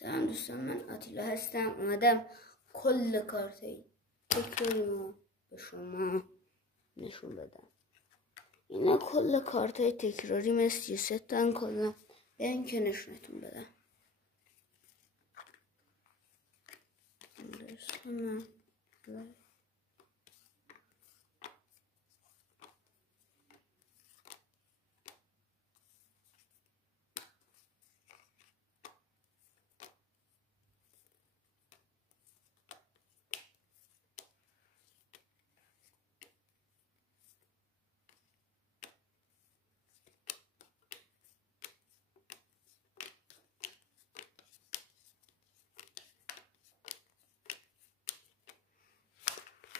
سلام دوستان، من آتیلا هستم. اومدم کل کارت تکراری به شما نشون بدم. اینا کل کارت تکراری مثل 33 تا کلا بریم که نشونتون بدم.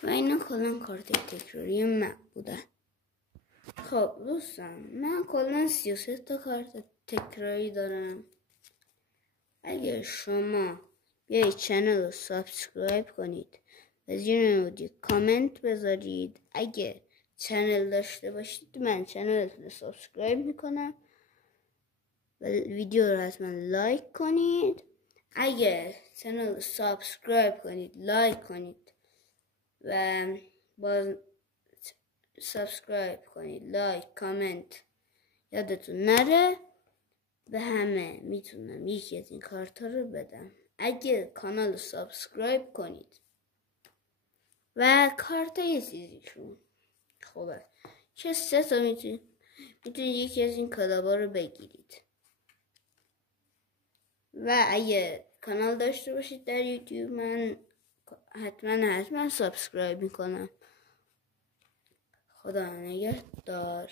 و اینا کلا کارت تکراری من بودن. خب دوستان، من کلا 33 تا کارت تکراری دارم. اگر شما بیایید چنل رو سابسکرایب کنید و زیر ویدیو کامنت بذارید. اگه چنل داشته باشید من چنل رو سابسکرایب میکنم و ویدیو رو حتما لایک کنید. اگه چنل رو سابسکرایب کنید، لایک کنید و باز سابسکرایب کنید، لایک، کامنت یادتون نره، به همه میتونم یکی از این کارت ها رو بدم اگه کانال رو سابسکرایب کنید. و کارت یه چیزیشون خوبه که 3 تا میتونید یکی از این کلابا رو بگیرید. و اگه کانال داشته باشید در یوتیوب من حتما سابسکرایب میکنم. خدا نگهدار.